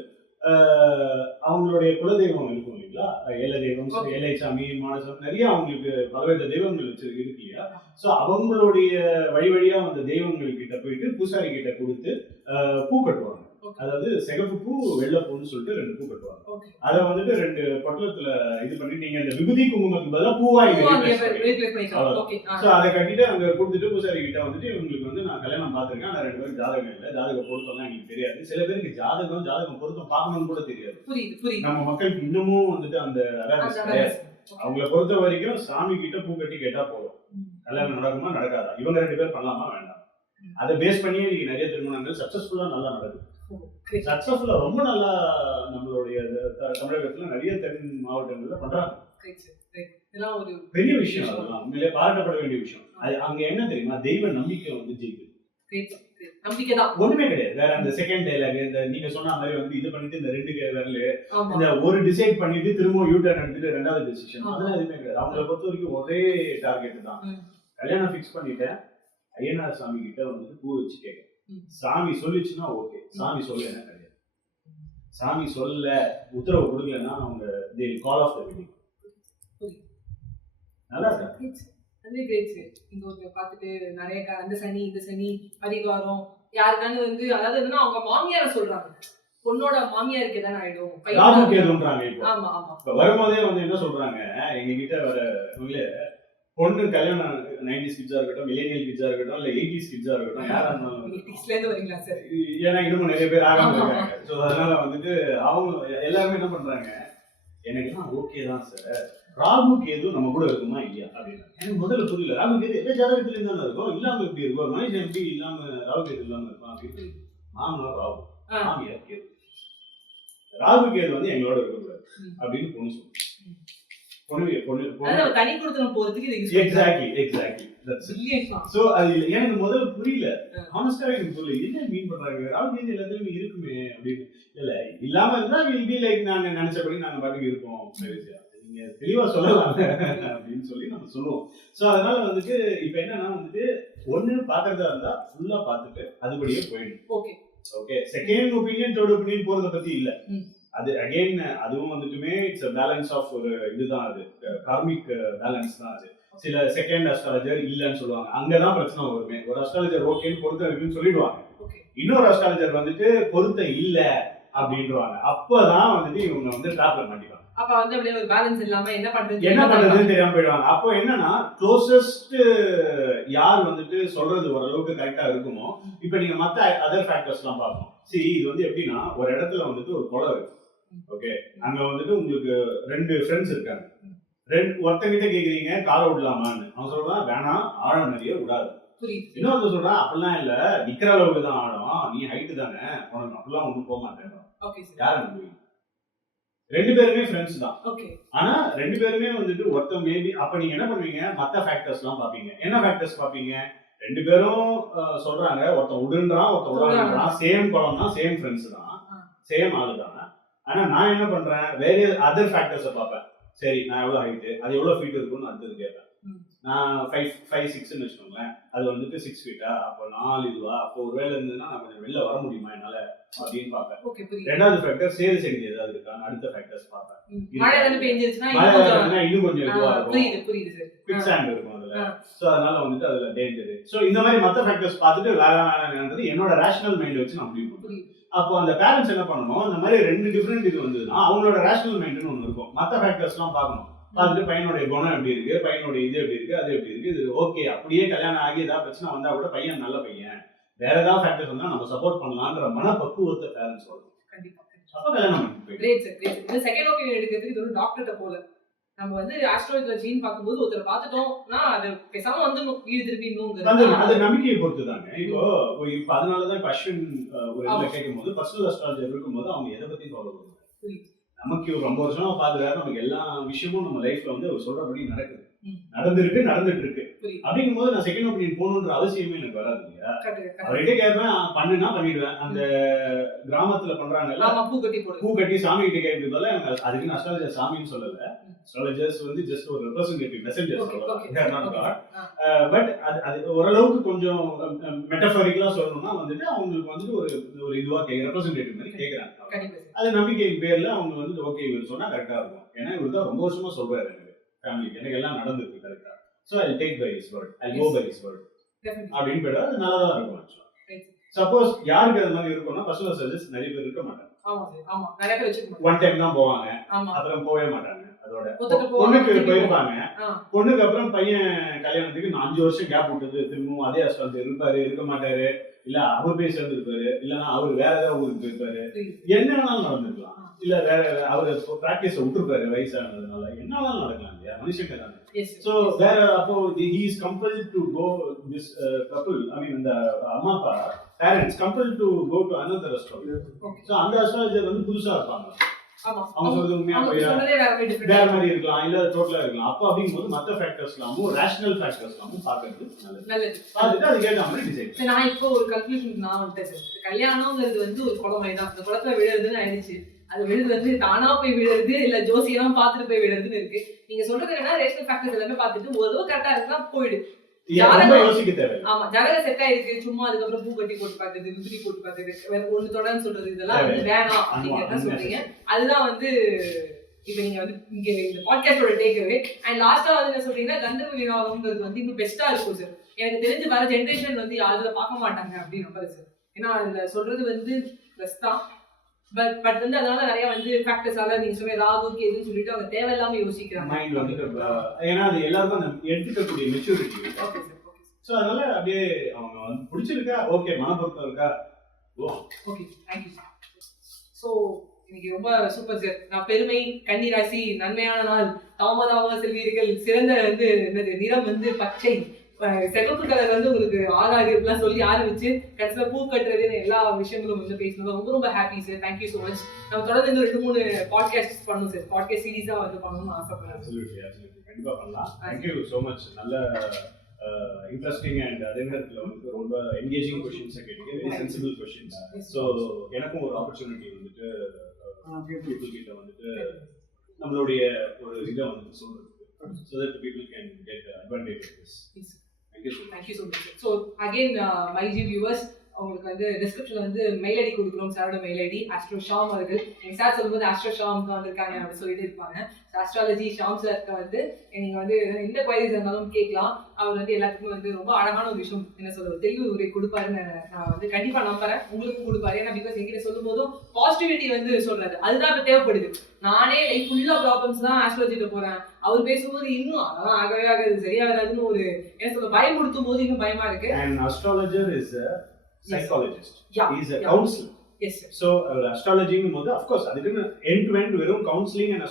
அவங்களுடைய குலதெய்வம் இருக்கும் இல்லைங்களா, ஏழை தெய்வம், ஏழை சாமி, மானசாமி, நிறைய அவங்களுக்கு பலவித தெய்வங்கள் இருக்கு இல்லையா. ஸோ அவங்களுடைய வழி வழியா அந்த தெய்வங்கள் கிட்ட போயிட்டு பூசாரி கிட்ட கொடுத்து பூ கட்டுவாங்க. அதாவது சிகப்பு பூ வெள்ளைப்பூன்னு சொல்லிட்டு ரெண்டு பூ கட்டுவாங்க. அதை வந்துட்டு ரெண்டு பொட்டலத்துல இது பண்ணி நீங்க அந்த விபூதி குங்குமத்துக்கு பதிலாக பூவாய் அதை கட்டிட்டு அங்க கொடுத்துட்டு பூசாரி கிட்ட வந்துட்டு இவங்களுக்கு வந்து நான் கல்யாணம் பார்த்திருக்கேன், ஆனா ரெண்டு பேரும் ஜாதகம் இல்லை, ஜாதக பொருத்தம்லாம் எங்களுக்கு தெரியாது. சில பேருக்கு ஜாதகம் பொருத்தம் பார்க்கணும்னு கூட தெரியாது. நம்ம மக்களுக்கு இன்னமும் வந்துட்டு அந்த அவேர்னஸ் கிடையாது. அவங்களை பொறுத்த வரைக்கும் சாமி கிட்ட பூ கட்டி கேட்டா போதும், கல்யாணம் நடக்குமா நடக்காதா, இவங்க ரெண்டு பேர் பண்ணலாமா வேண்டாம். அதை பேஸ் பண்ணி இன்னைக்கு நிறைய திருமணங்கள் சக்சஸ்ஃபுல்லா நல்லா நடக்குது. சக்சஸ்ஃபுல்லா ரொம்ப நல்லா நம்மளுடைய தமிழகத்துல நிறைய தென் மாவட்டங்கள்ல பண்றாங்க. பெரிய விஷயம், அதெல்லாம் உண்மையிலே பாராட்டப்பட வேண்டிய விஷயம். அங்க என்ன தெரியுமா, தெய்வ நம்பிக்கை வந்து ஜெயிக்குது. ஒண்ணுமே கிடையாது. வேற அந்த செகண்ட் டைலாக் இந்த நீங்க சொன்ன மாதிரி வந்து இது பண்ணிட்டு இந்த ரெண்டு விரல் இந்த ஒரு டிசைட் பண்ணிட்டு திரும்ப யூ டர்ன் எடுத்துட்டு ரெண்டாவது டிசிஷன், அதெல்லாம் எதுவுமே கிடையாது. அவங்களை பொறுத்த வரைக்கும் ஒரே டார்கெட் தான். கல்யாணம் பிக்ஸ் பண்ணிட்டேன், ஐயனார் சாமி கிட்ட வந்துட்டு பூ வச்சு கேட்க, சாமி சொல்லிச்சுன்னா ஓகே, சாமி சொல்ல என்ன கிடையாது. சாமி சொல்ல உத்தரவு கொடுக்கலன்னா அவங்க they will call off the wedding. நல்லா இருக்கா? அதுவே கிரேட். இங்க ஒரு பார்த்துட்டு நிறைய அந்த சனி இந்த சனி பரிகாரம் யாருக்கானு வந்து அதாவது என்னன்னா அவங்க மாமியார சொல்றாங்க. பொண்ணோட மாமியாருக்கு ஏதாவது ஆயிடும். ராகு கேதுன்றாங்க இப்போ. ஆமா ஆமா. இப்ப வரும்போதே வந்து என்ன சொல்றாங்க, எங்க கிட்ட வர பொண்ணு கல்யாணம் 90s கிட்ஸா இருக்கட்டும், மில்லேனியல் கிட்ஸா இருக்கட்டும், இல்ல 80s கிட்ஸா இருக்கட்டும், யாரா இருந்தாலும் 80sல இருந்து வரீங்களா சார்? ஏன்னா இன்னமும் நிறைய பேர் ஆகாம இருக்காங்க. ஸோ அதனால வந்துட்டு அவங்க எல்லாருமே என்ன பண்றாங்க, எனக்குலாம் ஓகே தான் சார், ராகு கேது நம்ம கூட இருக்குமா இல்லையா அப்படின்னு. எனக்கு முதல்ல புரியல, ராகு கேது எல்லா ஜாதகத்துலயும் தானே இருக்கும், இல்லாம எப்படி இருக்கும், மனுஷன் எப்படி இல்லாம ராகு கேது இல்லாம இருப்பான் அப்படின்னு. மாமனார் ராகு, மாமியார் கேது. ராகு கேது வந்து எங்களோட இருக்கக்கூடாது அப்படின்னு பொண்ணு சொல்லுங்க. தனி கொடுத்தனம் போறதுக்கு எக்ஸாக்ட்லி சோ அது எனக்கு முதல்ல புரியல, ஹானஸ்டா எனக்கு புரியல, என்ன மீன் பண்றாங்க, ராகு கேது எல்லாத்துலயும் இருக்குமே அப்படின்னு. இல்ல இல்லாம இருந்தா வில் பி லைக் நாங்க நினைச்சபடி நாங்க பாட்டுக்கு இருப்போம், நீங்க தெளிவா சொல்லலாம் அப்படின்னு சொல்லி நம்ம சொல்லுவோம். சோ அதனால வந்துட்டு இப்ப என்னன்னா வந்துட்டு ஒண்ணு பாக்குறதா இருந்தா ஃபுல்லா பாத்துட்டு அதுபடியே போயிடும். Okay second opinion third opinion போறத பத்தி இல்ல, அது அகைன் அதுவும் வந்துட்டுமே இட்ஸ் பேலன்ஸ் ஆஃப் ஒரு இதுதான், அது கார்மிக் பேலன்ஸ் தான். அது சில செகண்ட் அஸ்ட்ராலஜர் இல்லன்னு சொல்லுவாங்க, அங்கதான் பிரச்சனை வருமே. ஒரு அஸ்ட்ராலஜர் ஓகேன்னு பொருத்தம் இருக்குன்னு சொல்லிடுவாங்க, இன்னொரு அஸ்ட்ராலஜர் வந்துட்டு பொருத்தம் இல்ல அப்படின்றாங்க. அப்பதான் வந்துட்டு இவங்க வந்து டிராப்ல மாட்டிப்பாங்க. அப்ப வந்து அப்படியே ஒரு பேலன்ஸ் இல்லாம என்ன பண்றதுன்னு தெரியாம போயிடுவாங்க. அப்போ என்னன்னா க்ளோசஸ்ட் யார் வந்துட்டு சொல்றது ஓரளவுக்கு கரெக்டா இருக்குமோ, இப்ப நீங்க மத்த அதர் ஃபேக்டர்ஸ் எல்லாம் பார்க்கணும். சரி இது வந்து எப்படின்னா ஒரு இடத்துல வந்துட்டு ஒரு குளம் இருக்கு, ஓகே, அங்க வந்துட்டு உங்களுக்கு 2 ஃப்ரெண்ட்ஸ் இருக்காங்க. ஒருத்தங்கிட்ட கேக்குறீங்க காலை விடலாமான்னு, அவன் சொல்றான் வேணாம் ஆழம் நிறைய விடாது. இன்னொருத்த சொல்றான் அப்படிலாம் இல்ல நிக்கிற அளவுக்கு தான் ஆழம், நீ ஹைட்டு தானே உனக்கு அப்படிலாம் ஒன்றும் போக மாட்டேன். யாரு நம்புவீங்க? 2 பேருமே ஃப்ரெண்ட்ஸ் தான், ஆனா 2 பேருமே வந்துட்டு ஒருத்தர் மேபி. அப்ப நீங்க என்ன பண்ணுவீங்க, மத்த ஃபேக்டர்ஸ் எல்லாம் பாப்பீங்க. என்ன ஃபேக்டர்ஸ் பாப்பீங்க? 2 பேரும் சொல்றாங்க, ஒருத்தன் உடுன்றான் ஒருத்தன் உடான்றான், சேம் குளம் தான், சேம் ஃப்ரெண்ட்ஸ் தான், சேம் ஆளு தான். ஆனா நான் என்ன பண்றேன், வேற அதர் ஃபேக்டர்ஸை பார்ப்பேன். சரி நான் எவ்வளவு ஹைட்டு, அது எவ்வளவு ஃபீட் இருக்குன்னு அடுத்தது கேட்பேன். நான் 5'6" வச்சுக்கோங்களேன், அது வந்துட்டு 6 ஃபீட்டா, அப்போ 4 இதுவா, அப்போ ஒரு வேலை இருந்ததுன்னா நான் கொஞ்சம் வெளில வர முடியுமா என்னால அப்படின்னு பார்ப்பேன். ரெண்டாவது ஃபேக்டர் சேல் செஞ்சு ஏதாவது இருக்கான்னு அடுத்த ஃபேக்டர்ஸ் பார்ப்பேன். இன்னும் கொஞ்சம் இதுவா இருக்கும், பிக்ஸ் ஹேண்ட் இருக்கும் அதுல, சோ அதனால வந்துட்டு அதுல டேஞ்சர். சோ இந்த மாதிரி மத்த ஃபேக்டர்ஸ் பார்த்துட்டு வேற என்னோட ரேஷனல் மைண்ட் வச்சு நான் முடிவு பண்ணுவேன். அப்போ அந்த பேரண்ட்ஸ் என்ன பண்ணணும், இந்த மாதிரி 2 டிஃபரெண்ட் இது வந்ததுன்னா அவங்களோட ரேஷனல் மைண்ட்னு ஒன்று இருக்கும், மற்ற ஃபேக்டர்ஸ் எல்லாம் பார்க்கணும். பார்த்துட்டு பையனுடைய குணம் எப்படி இருக்கு, பையனுடைய இது எப்படி இருக்கு, அது எப்படி இருக்கு, இது ஓகே. அப்படியே கல்யாணம் ஆகி ஏதாவது பிரச்சனை வந்தா கூட பையன் நல்ல பையன், வேற ஏதாவது ஃபேக்டர்ஸ் வந்தா நம்ம சப்போர்ட் பண்ணலாம்ன்ற மனப்பக்குவத்தை பேரண்ட்ஸ் சொல்லணும். அப்ப கல்யாணம் பண்ணிட்டு செகண்ட் ஒப்பீனியன் எடுக்கிறதுக்கு இது ஒரு டாக்டர்கிட்ட போல. நம்ம வந்து ஆஸ்ட்ராலஜில ஜீன் பார்க்கும்போது ஒருத்தர் பார்த்துட்டோம்னா அது பேசாம வந்து வீடு திரும்பிடணுங்கிறது அது நம்பிக்கையை பொறுத்து தாங்க. இப்போ அதனாலதான் இப்ப அஸ்வின் ஒரு இதுல கேட்கும் போது பர்சனல் அஸ்ட்ராலஜர் இருக்கும்போது அவங்க எதை பத்தி ஃபாலோ பண்ணுவாங்க. நமக்கு ஒரு 50 வருஷமா பாக்குறாரு, நமக்கு எல்லா விஷயமும் நம்ம லைஃப்ல வந்து அவர் சொல்றபடி நடக்குது, நடந்துட்டு இருக்கு. அப்படிங்கும் போது நான் செகண்ட் ஒப்பீனியன் போகணுன்ற அவசியமே எனக்கு வராது இல்லையா. அவர்கிட்ட கேட்பேன், பண்ணுனா பண்ணிடுவேன். அந்த கிராமத்துல பண்றாங்கல்ல பூ கட்டி சாமி கிட்ட கேட்கறதால அதுக்கு அஸ்ட்ராலஜர் சாமின்னு சொல்லல, அஸ்ட்ராலஜர்ஸ் வந்து ஜஸ்ட் ஒரு ரெப்ரசன்டேட்டிவ் மெசஞ்சர் சொல்லலாம். பட் அது ஓரளவுக்கு கொஞ்சம் மெட்டஃபரிக்கலா சொல்லணும்னா வந்துட்டு அவங்களுக்கு வந்துட்டு ஒரு இதுவா ரெப்ரசன்டேட்டிவ் மாதிரி கேட்கறாங்க. அது நம்பிக்கையின் பேர்ல அவங்க வந்து ஓகே இவர் சொன்னா கரெக்டா இருக்கும், ஏன்னா இவர் தான் ரொம்ப வருஷமா சொல்றாரு எனக்கு ஃபேமிலிக்கு, எனக்கு எல்லாம் நடந்துருக்கு கரெக்டா, so I take by his word, I go by his word அப்படின்னு போயிட்டா அது நல்லா தான் இருக்கும். சப்போஸ் யாருக்கு அது மாதிரி இருக்கும்னா பர்சனல் சர்ஜன்ஸ் நிறைய பேர் இருக்க மாட்டாங்க, ஒன் டைம் தான் போவாங்க, அப்புறம் போவே மாட்டாங்க. அதோட பொண்ணுக்கு போயிருப்பாங்க, பொண்ணுக்கு அப்புறம் பையன் கல்யாணத்துக்கு 5 வருஷம் கேப் விட்டது, திரும்பவும் அதே அஸ்ட்ராலஜர் இருப்பாரு, இருக்க மாட்டாரு, இல்ல அவர் போய் சேர்ந்து இருப்பாரு, இல்லன்னா அவர் வேற ஏதாவது ஊருக்கு போயிருப்பாரு, என்ன வேணாலும் நடந்துருக்கலாம், இல்ல வேற அவரு பிராக்டிஸ் விட்டுருப்பாரு வயசானதுனால, என்ன வேணாலும் நடக்கலாம் இல்லையா, மனுஷங்க தானே. சோ வேற அப்போ he is compelled to go this couple, I mean the அம்மா அப்பா parents compelled to go to another astrologer. So அந்த அஸ்ட்ராலஜர் வந்து புதுசா இருப்பாங்க, அவங்க சொல்றது உண்மையா வேற மாதிரி இருக்கலாம், இல்ல டோட்டலா இருக்கலாம். அப்போ அப்படிங்கும்போது மற்ற ஃபேக்டர்ஸ் எல்லாமும் ரேஷனல் ஃபேக்டர்ஸ் எல்லாமும் பார்க்கறது நல்லது, பார்த்துட்டு அதுக்கு ஏற்ற மாதிரி டிசைட். நான் இப்போ ஒரு கன்க்ளூஷன் நான் வந்துட்டேன், கல்யாணம்ங்கிறது வந்து ஒரு குளம் மாதிரி தான், அந்த குளத்துல விழுறதுன்னு ஆயிடுச்சு, அது விழுது வந்து தானா போய் விழுறது இல்ல ஜோசியெல்லாம் பார்த்துட்டு போய் விழுறதுன்னு இருக்கு. நீங்க சொல்றது என்னன்னா ரேஷனல் ஃபேக்டர்ஸ் எல்லாமே பார்த்துட்டு ஓரளவு கரெக்டா இருக்குன்னா போயிடு, ரொம்ப யோசிக்க தேவை. ஆமா, ஜாதகம் செட் ஆயிருக்கு, சும்மா அதுக்கப்புறம் பூ கட்டி போட்டு பார்க்குறது, விபூதி போட்டு பார்க்குறது, ஒண்ணு தொடர்ந்து சொல்றது, இதெல்லாம் வந்து வேணாம் அப்படிங்கிறத சொல்றீங்க. அதுதான் வந்து இப்ப நீங்க வந்து இங்க இந்த பாட்காஸ்டோட டேக்அவே. அண்ட் லாஸ்டா வந்து என்ன சொல்றீங்கன்னா, கந்தர்வ விவாகம்ங்கிறது வந்து இன்னும் பெஸ்டா இருக்கும் சார். எனக்கு தெரிஞ்சு வர ஜென்ரேஷன் வந்து அதுல பார்க்க மாட்டாங்க அப்படின்னு நம்புறேன் சார். ஏன்னா அதுல சொல்றது வந்து ப்ளஸ் தான், பட் வந்து அதனால நிறைய வந்து ஃபேக்டர்ஸால நீங்க சொல்ற ராகு கேதுன்னு சொல்லிட்டு அவங்க தேவையில்லாம யோசிக்கிறாங்க. மைண்ட் வந்து ஏன்னா அது எல்லாருக்கும் எடுத்துக்கக்கூடிய மெச்சூரிட்டி. Okay sir. ஸோ அதனால அப்படியே அவங்க வந்து பிடிச்சிருக்கா, ஓகே, மனப்பொருத்தம் இருக்கா, ஓகே, தேங்க்யூ சார். ஸோ இன்னைக்கு ரொம்ப சூப்பர் சார். நான் பெருமை, கன்னிராசி, நன்மையான நாள், தாமதமாக செல்வீர்கள், சிறந்த வந்து என்னது நிறம் வந்து பச்சை, சிகப்பு கலர் வந்து உங்களுக்கு ஆகாது அப்படிலாம் சொல்லி ஆரம்பிச்சு கடைசியில் பூ கட்டுறதுன்னு எல்லா விஷயங்களும் வந்து பேசணும். ரொம்ப ரொம்ப happy sir. Thank you so much. நம்ம தொடர்ந்து இன்னும் 2-3 பாட்காஸ்ட் பண்ணணும் சார். பாட்காஸ்ட் சீரீஸாக வந்து பண்ணணும்னு ஆசைப்படுறேன். கண்டிப்பாக பண்ணலாம். Thank you so much. நல்ல இன்ட்ரெஸ்டிங் அண்ட் அதே நேரத்தில் வந்து ரொம்ப என்கேஜிங் கொஷின்ஸை கேட்டீங்க, வெரி சென்சிபிள் கொஷின்ஸ். ஸோ எனக்கும் ஒரு ஆப்பர்ச்சுனிட்டி வந்துட்டு பீப்புள் கிட்ட வந்துட்டு நம்மளுடைய ஒரு இதை வந்து சொல்றதுக்கு, so that people can get advantage of this. Thank you so much. So again, my viewers, உங்களுக்கு வந்து டிஸ்கிரிப்ஷன்ல வந்து மெயில் ஐடி கொடுக்குறோம். சாரோட மெயில் ஐடி ஆஸ்ட்ரோ ஷாம் அவர்கள். எங்க சார் சொல்லும்போது ஆஸ்ட்ரோ ஷாம் தான் வந்திருக்காங்க அப்படின்னு சொல்லிட்டு இருப்பாங்க. ஆஸ்ட்ராலஜி ஷாம் சார்கிட்ட வந்து நீங்க வந்து எந்த குவைரிஸ் இருந்தாலும் கேட்கலாம். அவர் வந்து எல்லாத்துக்கும் வந்து ரொம்ப அழகான ஒரு விஷயம் என்ன சொல்றது தெளிவு உரை கொடுப்பாருன்னு நான் வந்து கண்டிப்பா நம்புறேன். உங்களுக்கும் கொடுப்பாரு. ஏன்னா பிகாஸ் எங்கிட்ட சொல்லும் போதும் பாசிட்டிவிட்டி வந்து சொல்றாரு, அதுதான் இப்ப தேவைப்படுது. நானே லைஃப் ஃபுல்லா ப்ராப்ளம்ஸ் தான் ஆஸ்ட்ராலஜிட்ட போறேன். அவர் பேசும்போது இன்னும் அதெல்லாம் ஆகவே ஆகாது, சரியா வராதுன்னு ஒரு என்ன சொல்ற பயமுடுத்தும் போது இன்னும் பயமா இருக்கு. And astrologer is a psychologist. Yeah. He is a counselor. Yes sir. So astrology போது of course அதுக்கு end to end வெறும் counseling and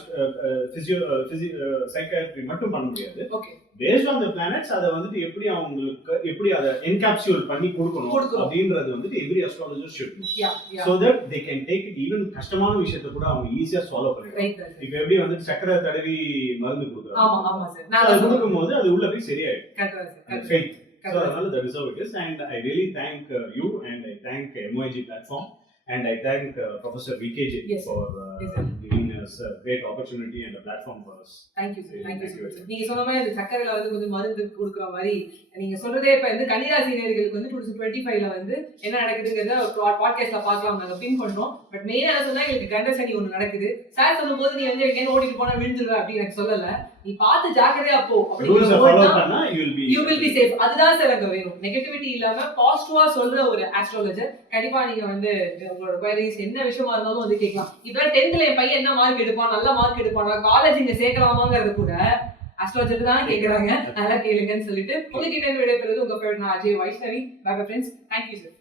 psychiatry மட்டும் பண்ண முடியாது. Okay. Based on the planets அத வந்து எப்படி அத encapsulate பண்ணி கொடுக்கணும் அப்படின்றது வந்து every astrologer should know. Yeah. So that they can take it, even கஷ்டமான விஷயத்தை கூட அவங்க ஈஸியா swallow பண்ணிடுவாங்க. இப்போ எப்படி வந்து சக்கரை தடவி மருந்து கொடுக்குறாங்க. ஆமா சார். நான் அது கொடுக்கும்போது அது உள்ள போய் சரியாயிடும். கரெக்ட்டா sir. Faith. So that is how it is, and I really thank you, and I thank MYG platform, and I thank Professor VKJ for giving us a great opportunity and a platform for us. Thank you sir. Thank you so much. நீங்க சொன்ன மாதிரி அந்த சக்கரைல வந்து கொஞ்சம் மருந்து கொடுக்குற மாதிரி நீங்க சொல்றதே இப்ப வந்து கன்னிராசி நேயர்களுக்கு வந்து 2025ல வந்து என்ன நடக்குதுங்கறத பாட்காஸ்ட்ல பார்க்கலாம். நாங்க பின் பண்றோம். பட் மெயினா என்ன சொன்னா உங்களுக்கு கண்டசனி ஒன்னு நடக்குது. சார் சொல்லும்போது நீ வந்து எங்கேயும் ஓடிட்டு போனா விழுந்துருவ அப்படி எனக்கு சொல்லல. நீ பார்த்து ஜாக்கிரதையா போ அப்படிங்கற ஃபாலோ பண்ணா you will be safe. அதுதான் சார் அங்க வேணும். நெகட்டிவிட்டி இல்லாம பாசிட்டிவா சொல்ற ஒரு ஆஸ்ட்ராலஜர். கண்டிப்பா நீங்க வந்து உங்களோட குவைரிஸ் என்ன விஷயமா இருந்தாலும் வந்து கேட்கலாம். இப்ப 10th என் பையன் என்ன மார்க் எடுப்பான், நல்ல மார்க் எடுப்பானா, காலேஜ் இங்க சேர்க்கலாமாங்கிறது கூட ஆஸ்ட்ராலஜர் தான் கேக்குறாங்க. நல்லா கேளுங்கன்னு சொல்லிட்டு உங்ககிட்ட விடைபெறுவது உங்க பேர் நான் Ajay Vaishnavi. Bye bye friends. Thank you sir.